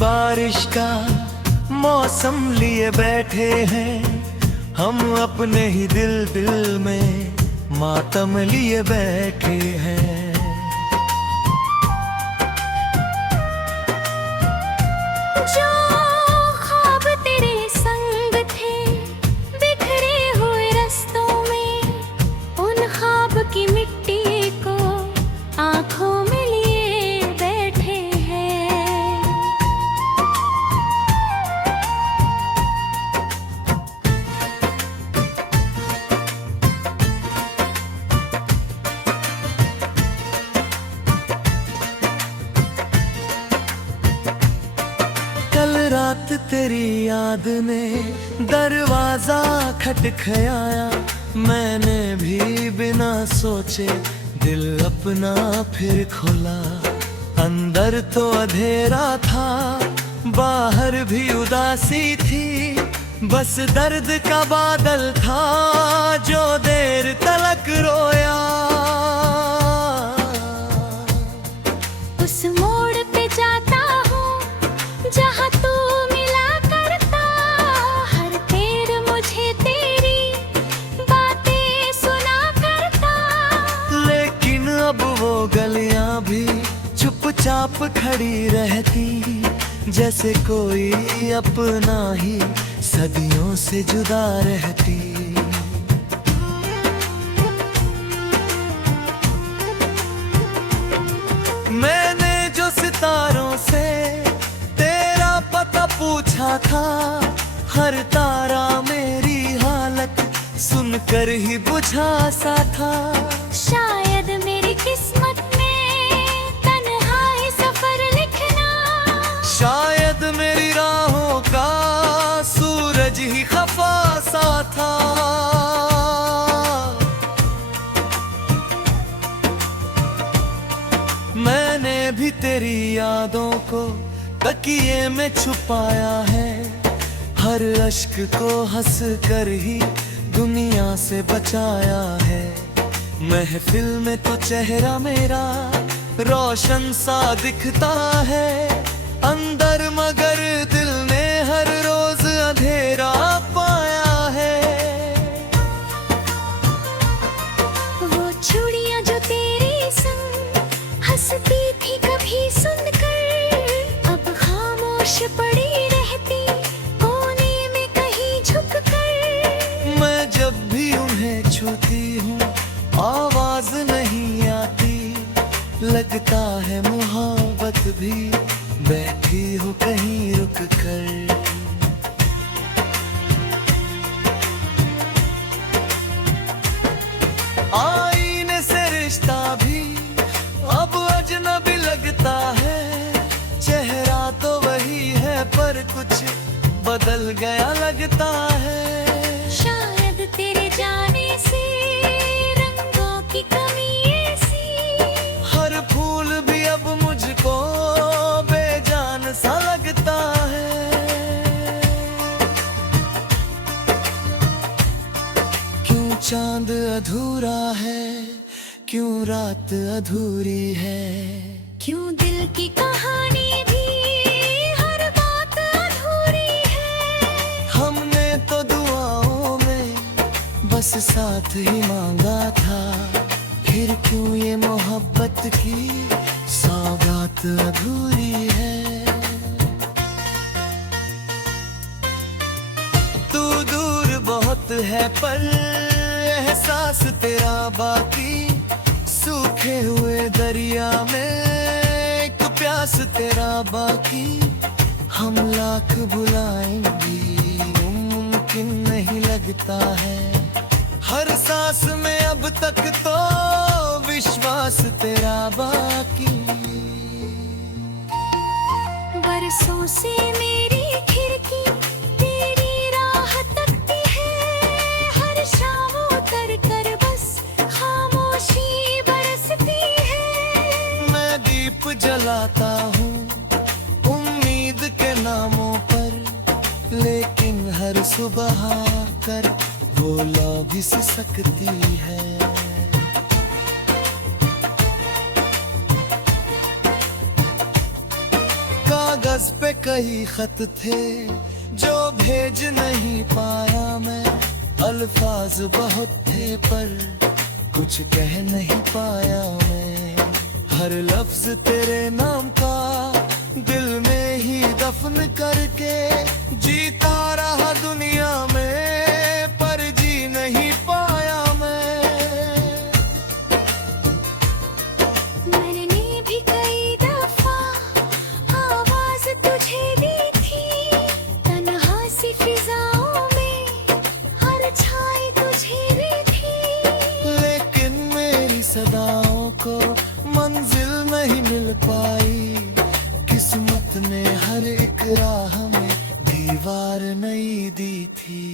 बारिश का मौसम लिए बैठे हैं हम, अपने ही दिल में मातम लिए बैठे हैं। जो ख्वाब तेरे संग थे बिखरे हुए रस्तों में, उन ख्वाब की मिट्टी को आंखों में लिए बैठे हैं। कल रात तेरी याद ने दरवाजा खटखटाया, मैंने भी बिना सोचे दिल अपना फिर खोला। अंदर तो अंधेरा था, बाहर भी उदासी थी, बस दर्द का बादल था जो देर तलक रोया। उस मोड़ पे जाता हूँ जहाँ तू मिला करता, हर पैर मुझे तेरी बातें सुना करता। लेकिन अब वो गलियां भी चुपचाप खड़ी रहती, जैसे कोई अपना ही सदियों से जुदा रहती। मैंने जो सितारों से तेरा पता पूछा था, हर तारा मेरी हालत सुनकर ही बुझा सा था। शायद मेरी किस्मत में तन्हाई सफर लिखना, शायद मेरी राहों का सूरज ही खफा सा था। मैंने भी तेरी यादों को तकिए में छुपाया है, हर अश्क को हंस कर ही दुनिया से बचाया है। महफिल में तो चेहरा मेरा रोशन सा दिखता है, अंदर मगर दिल ने हर रोज अंधेरा पाया है। वो चूड़ियां जो तेरे संग हंसती थी कभी सुनकर, अब खामोश पड़ी रहती कोने में कहीं झुक कर। मैं जब भी उन्हें छूती हूँ आवाज नहीं आती, लगता है मोहब्बत भी बैठी हो कहीं रुक कर। आईने से रिश्ता भी अब अजनबी लगता है, चेहरा तो वही है पर कुछ बदल गया लगता है। शायद तेरे जाने से रंगों की कमी ऐसी, हर फूल भी अब मुझको बेजान सा लगता है। क्यों चांद अधूरा है, क्यों रात अधूरी है, क्यों दिल की कहानी भी हर बात अधूरी है। हमने तो दुआओं में बस साथ ही मांगा था, फिर क्यों ये मोहब्बत की सौगात अधूरी है। तू दूर बहुत है पर एहसास तेरा बाकी, सूखे हुए दरिया में एक प्यास तेरा बाकी। हम लाख बुलाएंगे मुमकिन नहीं लगता है, हर सांस में अब तक तो विश्वास तेरा बाकी। बरसों से मेरी खिड़की तेरी राह तकती है, हर शाम उतर कर बस खामोशी बरसती है। मैं दीप जलाता हूँ उम्मीद के नामों पर, लेकिन हर सुबह आकर वो लौ भी सिसकती है। कागज पे कई खत थे जो भेज नहीं पाया मैं, अल्फाज बहुत थे पर कुछ कह नहीं पाया मैं। हर लफ्ज तेरे नाम का दिल में ही दफन करके जीता रहा दुनिया में, पर जी नहीं पाया मैं। मैंने भी कई दफा आवाज तुझे दी थी, तन्हा सी फिजाओं में हर छाई तुझे दी थी, लेकिन मेरी सदाओं को मंजिल नहीं मिल पाई। किस्मत ने हर एक राह में दीवार नई दी थी।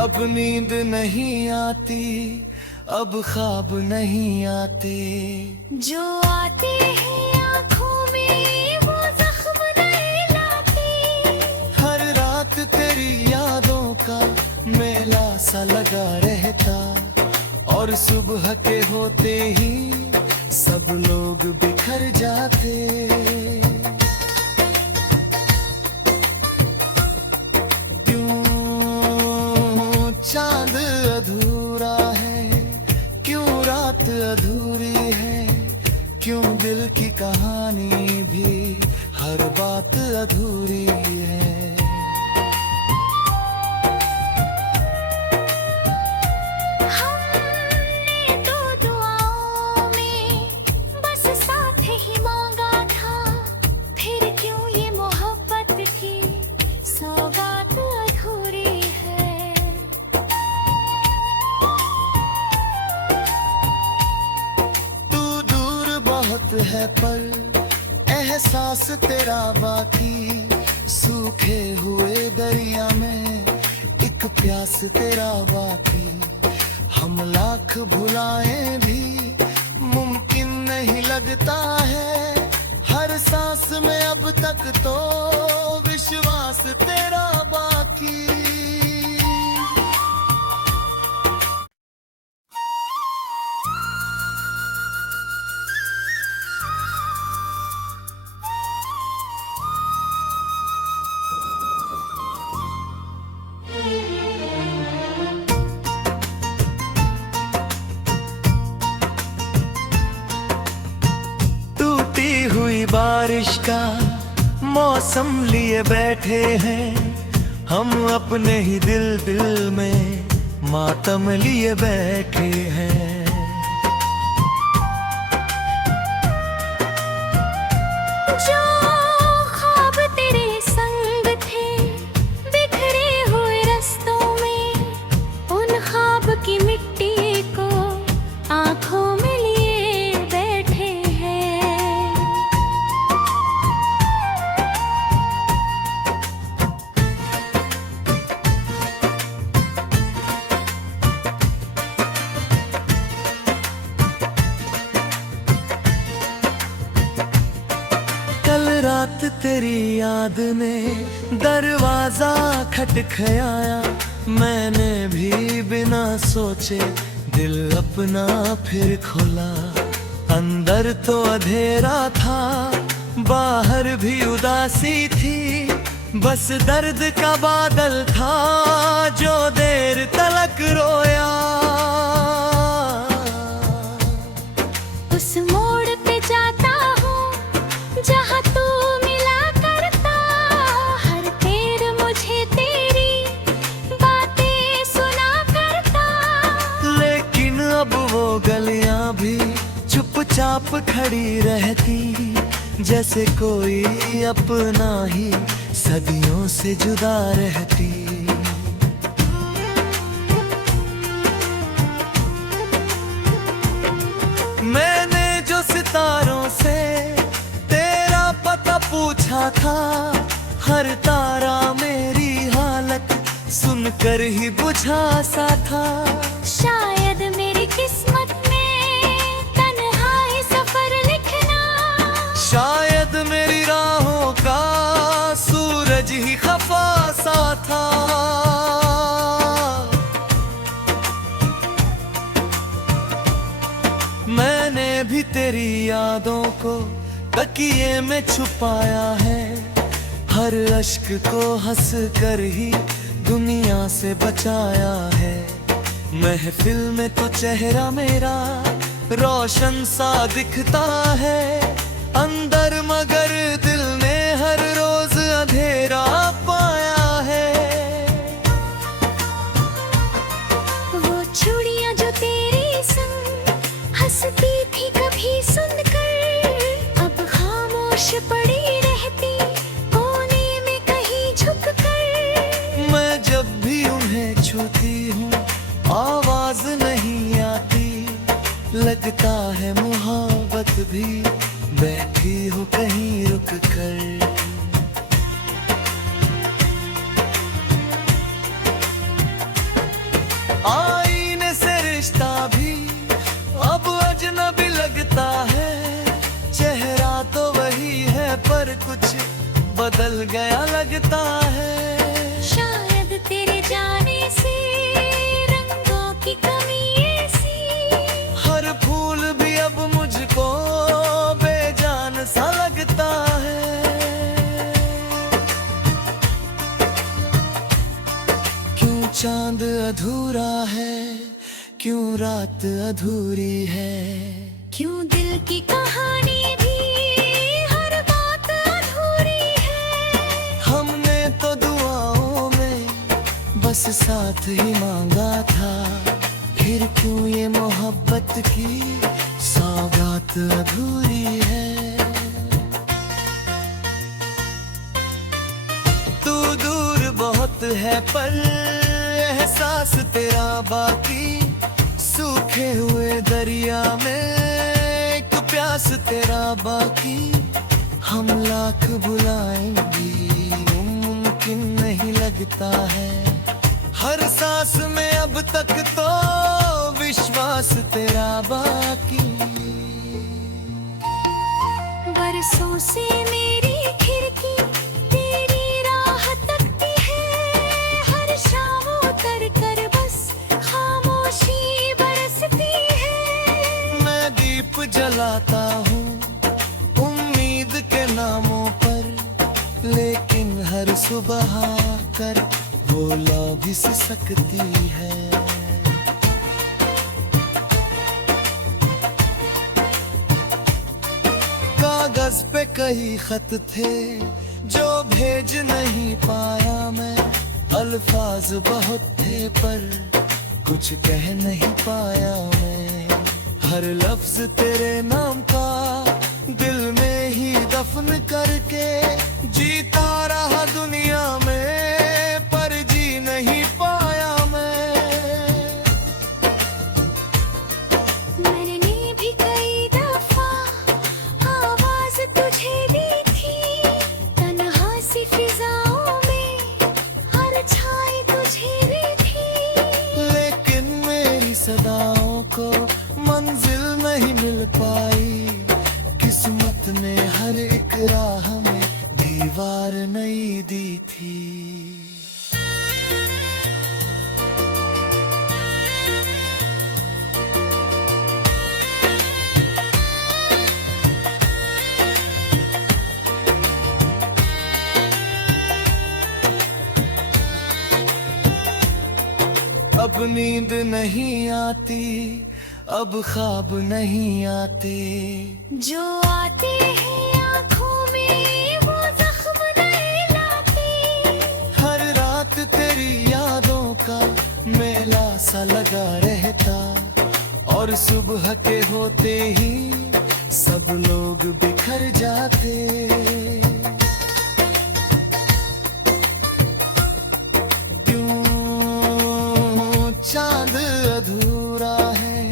अब नींद नहीं आती, अब ख्वाब नहीं आते, जो आते हैं आँखों में वो जख्म नहीं लाते। हर रात तेरी यादों का मेला सा लगा रहता, और सुबह के होते ही सब लोग बिखर जाते। क्यों चांद अधूरा है, क्यों रात अधूरी है, क्यों दिल की कहानी भी हर बात अधूरी है। हमने तो दुआओं में बस साथ ही मांगा था, फिर क्यों ये मोहब्बत की सौगात अधूरी है। तू दूर बहुत है पर एहसास तेरा बाकी, सूखे हुए दरिया में एक प्यास तेरा बाकी। हम लाख भुलाएं भी मुमकिन नहीं लगता है, हर सांस में अब तक तो विश्वास तेरा बाकी। टूटी हुई बारिश का मौसम लिए बैठे हैं हम, अपने ही दिल में मातम लिए बैठे हैं। जो ख्वाब तेरे संग थे बिखरे हुए रस्तों में, उन ख्वाब की मिट्टी को आंखों में लिए बैठे हैं। कल रात तेरी याद ने दरवाजा खटखटाया, मैंने भी बिना सोचे दिल अपना फिर खोला। अंदर तो अंधेरा था, बाहर भी उदासी थी, बस दर्द का बादल था जो देर तलक रोया। उस मोड़ पे जाता हूँ जहाँ तू मिला करता, हर पैर मुझे तेरी बातें सुना करता। लेकिन अब वो गलियां भी चुपचाप खड़ी रहती, जैसे कोई अपना ही सदियों से जुदा रहती। मैंने जो सितारों से तेरा पता पूछा था, हर तारा मेरी हालत सुनकर ही बुझा सा था। शायद मेरी किस्मत में तन्हाई सफर लिखना, शायद मैंने भी तेरी यादों को तकिए में छुपाया है, हर अश्क को हंस कर ही दुनिया से बचाया है। महफिल में तो चेहरा मेरा रोशन सा दिखता है, अंदर मगर दिल ने हर रोज अंधेरा पाया है। वो चूड़ियां जो तेरे संग हंसती थी कभी सुनकर, अब खामोश पड़ी रहती कोने में कहीं झुक कर। मैं जब भी उन्हें छूती हूँ आवाज नहीं आती, लगता है मोहब्बत भी बैठी हो कहीं रुक कर। आईने से रिश्ता भी अब अजनबी लगता है, चेहरा तो वही है पर कुछ बदल गया लगता है। शायद तेरे जाने से रंगों की कमी ऐसी, हर फूल भी अब मुझको बेजान सा लगता है। क्यों चांद अधूरा है, क्यों रात अधूरी है, क्यों दिल की कहानी भी हर बात अधूरी है। हमने तो दुआओं में बस साथ ही मांगा था, फिर क्यों ये मोहब्बत की सौगात अधूरी है। तू दूर बहुत है पर एहसास तेरा बाकी, सूखे हुए दरिया में एक प्यास तेरा बाकी। हम लाख बुलाएंगे मुमकिन नहीं लगता है, हर सांस में अब तक तो विश्वास तेरा बाकी। बरसों से मेरी खिड़की तेरी राह तकती है, हर शाम उतर कर बस खामोशी बरसती है। मैं दीप जलाता हूँ उम्मीद के नामों पर, लेकिन हर सुबह आकर वो लौ भी सिसकती है। कागज पे कई खत थे जो भेज नहीं पाया मैं, अल्फाज बहुत थे पर कुछ कह नहीं पाया मैं। हर लफ्ज तेरे नाम का दिल में ही दफन करके जीता रहा दुनिया में, पर जी नहीं पाया मैं। मैंने भी कई दफा आवाज तुझे दी थी, तन्हा सी फिजाओं में हर छाई तुझे भी थी। लेकिन मेरी सदाओं को मंजिल नहीं मिल पाई, किस्मत ने हर एक राह में दीवार नई दी थी। अब नींद नहीं आती, अब ख्वाब नहीं आते, जो आते हैं आँखों में वो जख्म नहीं लाते। हर रात तेरी यादों का मेला सा लगा रहता, और सुबह के होते ही सब लोग बिखर जाते। क्यों चांद अधूरा है,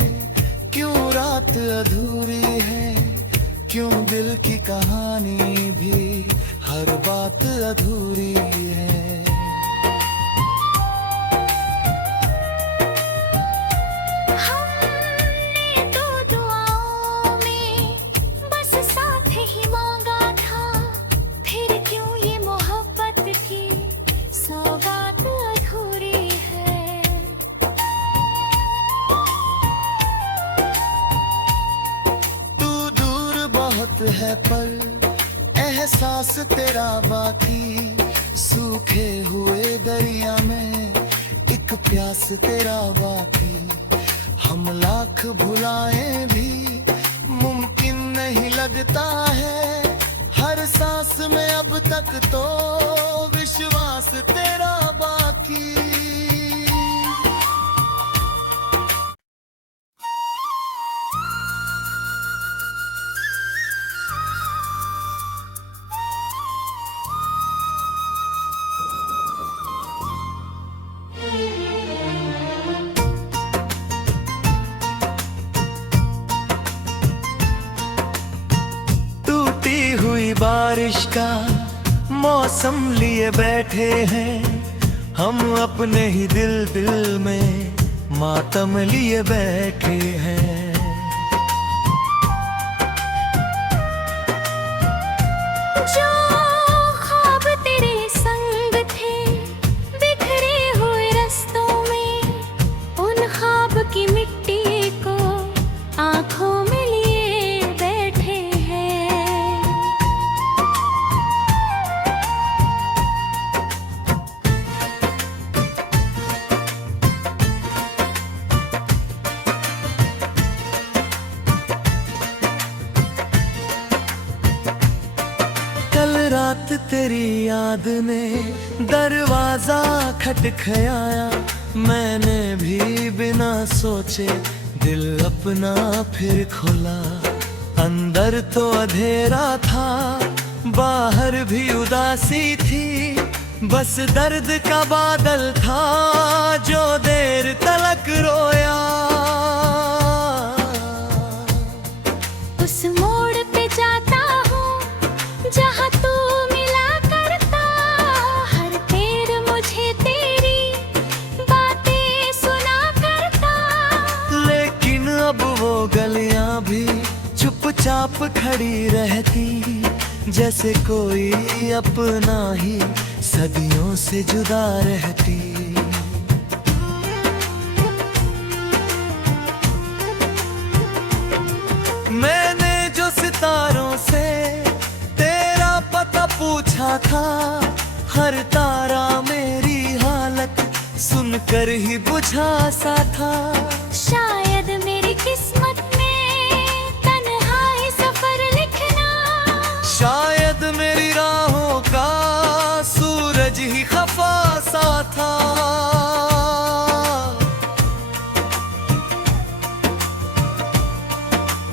क्यों रात अधूरी है, क्यों दिल की कहानी भी हर बात अधूरी है। हमने तो दुआओं में बस साथ ही मांगा था, फिर क्यों ये मोहब्बत की सौगात अधूरी है। है पर एहसास तेरा बाकी। सूखे हुए दरिया में एक प्यास तेरा बाकी। हम लाख भुलाएं भी मुमकिन नहीं लगता है। हर सांस में अब तक तो विश्वास तेरा बाकी। टूटी हुई बारिश का मौसम लिए बैठे हैं हम, अपने ही दिल में मातम लिए बैठे हैं। जो ख्वाब तेरे संग थे बिखरे हुए रस्तों में, उन ख्वाब की मिट्टी को आंखों में लिए बैठे हैं। कल रात तेरी याद ने दरवाजा खटखटाया। मैंने भी बिना सोचे दिल अपना फिर खोला। अंदर तो अंधेरा था, बाहर भी उदासी थी। बस दर्द का बादल था जो देर तलक रोया। उस मोड़ पे जाता हूँ जहाँ तू मिला करता। हर पैर मुझे तेरी बातें सुना करता। लेकिन अब वो गलियां भी चुपचाप खड़ी रहती, जैसे कोई अपना ही सदियों से जुदा रहती। मैंने जो सितारों से तेरा पता पूछा था, हर तारा मेरी हालत सुनकर ही बुझा सा था। शायद मेरी किस्मत में तन्हाई सफर लिखना। शायद मेरी राहों का सूरज ही खफा सा था।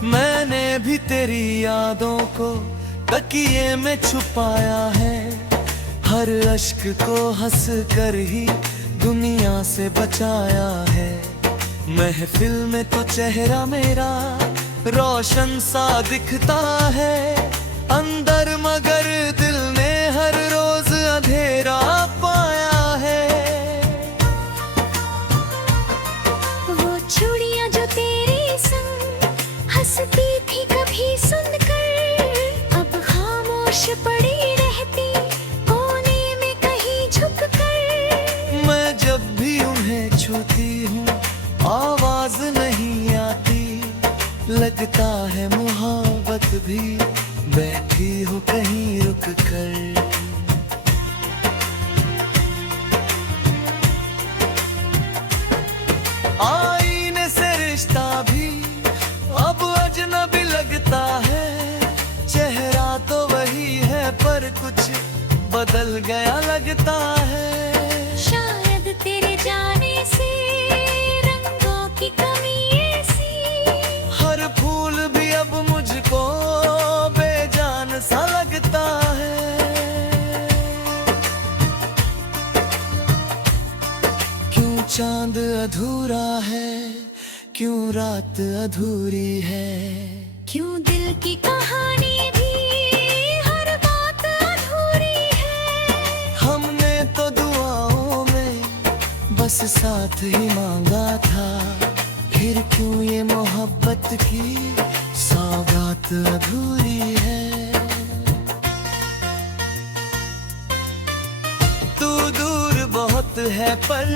मैंने भी तेरी यादों को तकिए में छुपाया है। हर अश्क को हंस कर ही दुनिया से बचाया है। महफिल में तो चेहरा मेरा रोशन सा दिखता है अंदर, मगर दिल ने हर रोज अंधेरा पाया है। वो चूड़ियां जो तेरे संग हंसती थी कभी सुनकर, अब खामोश पड़ी रहती कोने में कहीं झुक कर। मैं जब भी उन्हें छूती हूँ आवाज नहीं आती। लगता है मोहब्बत भी बैठी हो कहीं रुक कर। आईने से रिश्ता भी अब अजनबी लगता है। चेहरा तो वही है पर कुछ बदल गया लगता है। शायद तेरे जाने से रंगों की कमी ऐसी। हर फूल भी अब मुझको बेजान सा लगता है। क्यों चांद अधूरा है, क्यों रात अधूरी है। क्यों दिल की कहानी भी हर बात अधूरी है। हमने तो दुआओं में बस साथ ही मांगा था, फिर क्यों ये मोहब्बत की सौगात अधूरी है। तू दूर बहुत है पर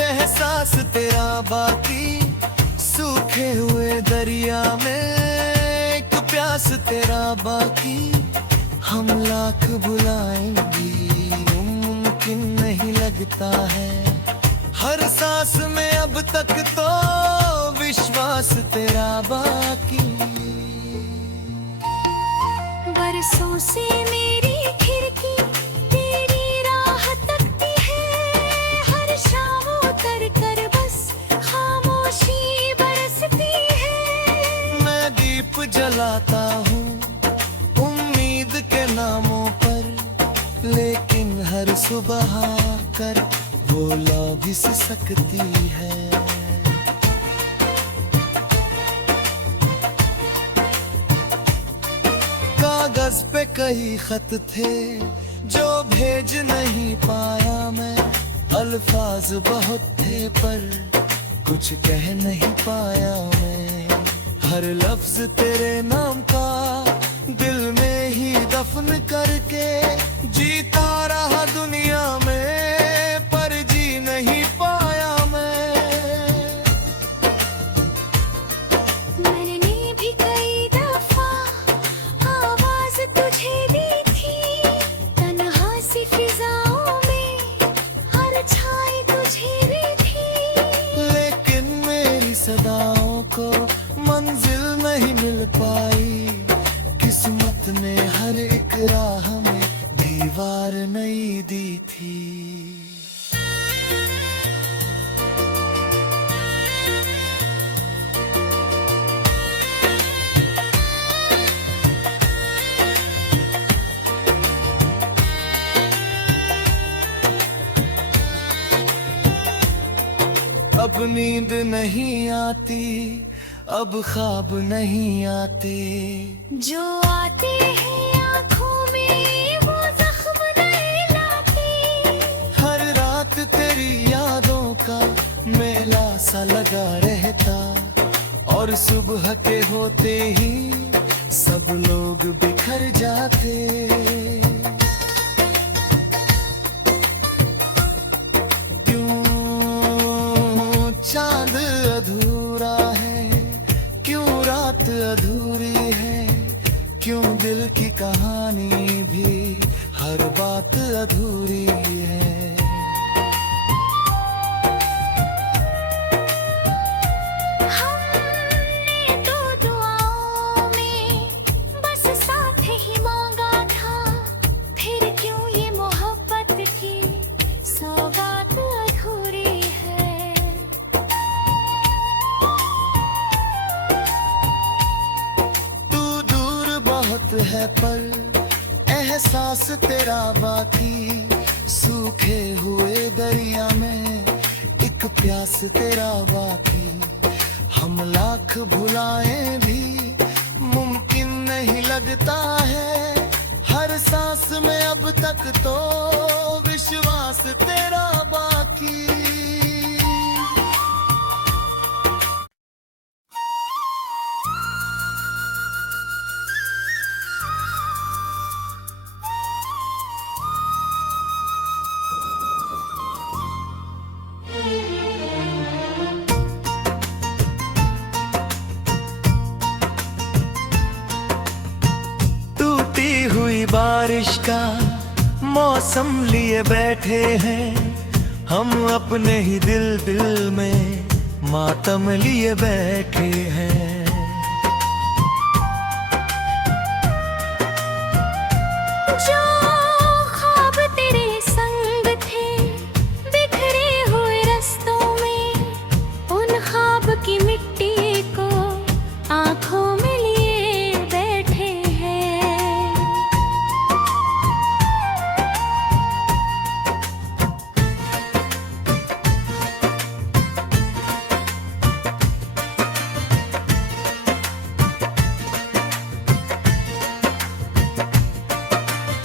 एहसास तेरा बाकी। सूखे हुए दरिया में एक प्यास एहसास तेरा बाकी हम लाख बुलाएंगे मुमकिन नहीं लगता है हर सांस में अब तक तो विश्वास तेरा बाकी बरसों से मेरी खिड़की तेरी राह तकती है हर शाम उतर कर बस खामोशी बरसती है मैं दीप जलाता हूँ उम्मीद के नामों पर लेकिन हर सुबह आकर वो लौ भी सकती है कागज पे कई खत थे जो भेज नहीं पाया मैं अल्फाज बहुत थे पर कुछ कह नहीं पाया मैं हर लफ्ज तेरे नाम का दिल में ही दफन करके जीता रहा दुनिया में पर जी नहीं पाया मैंने भी कई दफा आवाज तुझे दी थी तन्हा सी फिजाओं में हर छाई तुझे भी थी लेकिन मेरी सदाओं को मंजिल नहीं मिल पाई किस्मत ने हर एक राह में दीवार नई दी थी अब नींद नहीं आती अब ख्वाब नहीं आते जो आते हैं आँखों में वो जख्म नहीं लाते हर रात तेरी यादों का मेला सा लगा रहता और सुबह के होते ही सब लोग बिखर जाते क्यों चांद अधूरा है क्यों रात अधूरी है क्यों दिल की कहानी भी हर बात अधूरी है हमने तो दुआओं में बस साथ ही मांगा था फिर क्यों ये मोहब्बत की सौगात अधूरी है तू दूर बहुत है पर एहसास तेरा बाकी सूखे हुए दरिया में एक प्यास तेरा बाकी हम लाख भुलाएं भी मुमकिन नहीं लगता है हर सांस में अब तक तो विश्वास तेरा बाकी टूटी हुई बारिश का मौसम लिए बैठे हैं हम अपने ही दिल में मातम लिए बैठे हैं जो ख्वाब तेरे संग थे बिखरे हुए रस्तों में उन ख्वाब की मिट्टी को आंखों में लिए बैठे हैं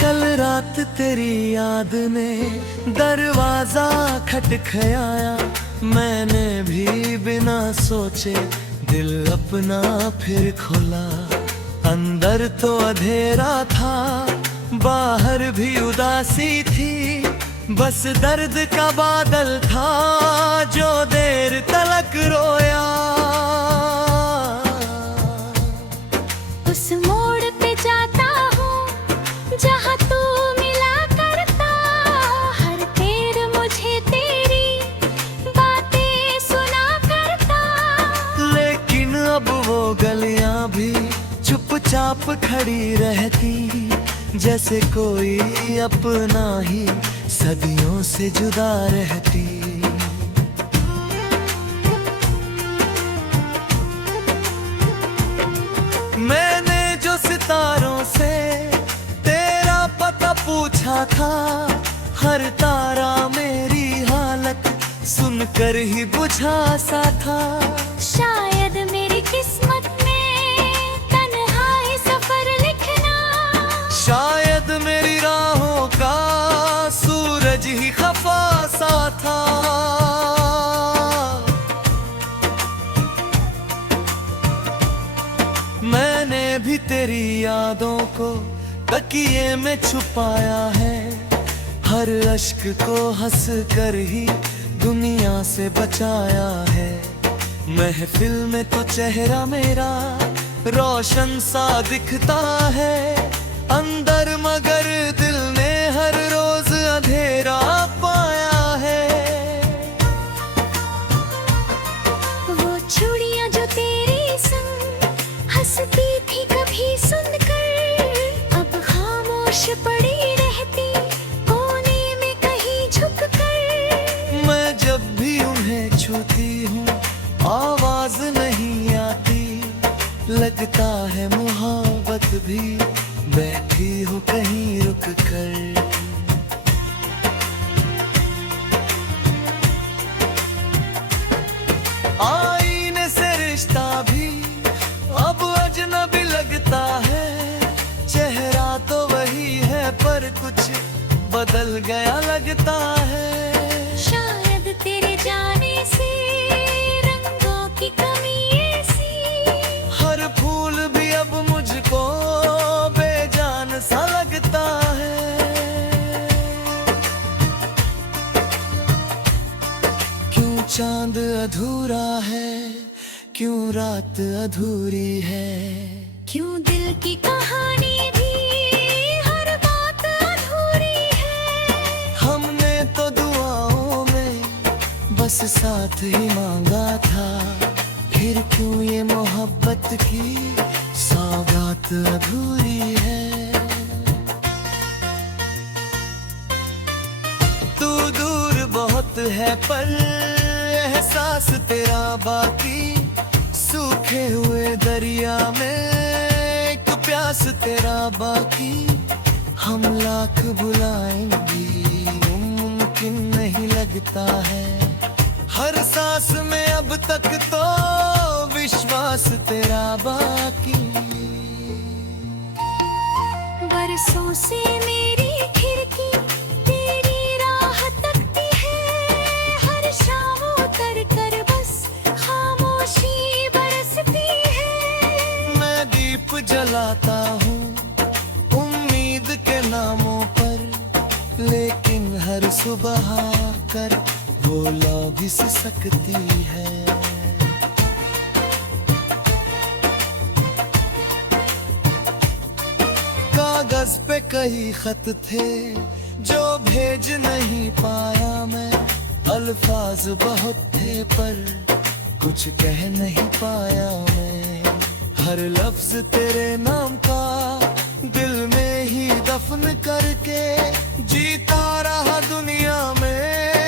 कल रात तेरी याद ने दरवाजा खटखटाया मैंने भी बिना सोचे दिल अपना फिर खोला अंदर तो अंधेरा था बाहर भी उदासी थी बस दर्द का बादल था जो देर तलक रोया उस चुपचाप खड़ी रहती, जैसे कोई अपना ही सदियों से जुदा रहती। मैंने जो सितारों से तेरा पता पूछा था, हर तारा मेरी हालत सुनकर ही बुझा सा था। शायद मेरी किस्मत में तन्हाई सफर लिखना, शायद मेरी राहों का सूरज ही खफा सा था। मैंने भी तेरी यादों को तकिए में छुपाया है, हर अश्क को हंस कर ही दुनिया से बचाया है। महफिल में तो चेहरा मेरा रोशन सा दिखता है, अंदर मगर दिल ने हर रोज अंधेरा पाया है। वो चूड़ियां जो तेरे संग हंसती थी कभी सुनकर, अब खामोश पड़ी रहती कोने में कहीं झुक कर। मैं जब भी उन्हें छूती हूँ आवाज नहीं आती, लगता है मोहब्बत भी बैठी हो कहीं रुक कर। आईने से रिश्ता भी अब अजनबी लगता है, चेहरा तो वही है पर कुछ बदल गया लगता है। शायद तेरे जाने से रंगों की कमी ऐसी, हर फूल भी अब मुझको बेजान सा लगता है। क्यों चांद अधूरा है, क्यों रात अधूरी है, क्यों दिल की कहानी भी हर बात अधूरी है। हमने तो दुआओं में बस साथ ही मांगा था, फिर क्यों ये मोहब्बत की सौगात अधूरी है। तू दूर बहुत है पर एहसास तेरा बाकी, सूखे हुए दरिया में एक प्यास तेरा बाकी। हम लाख बुलाएंगे मुमकिन नहीं लगता है, हर सांस में अब तक तो विश्वास तेरा बाकी। बरसों से मेरी खिड़की तेरी राह तकती है, हर शाम उतर कर बस खामोशी बरसती है। मैं दीप जलाता हूँ उम्मीद के नामों पर, लेकिन हर सुबह आकर वो लौ भी सिसकती है। कागज पे कई खत थे जो भेज नहीं पाया मैं, अल्फाज बहुत थे पर कुछ कह नहीं पाया मैं। हर लफ्ज तेरे नाम का दिल में ही दफन करके जीता रहा दुनिया में।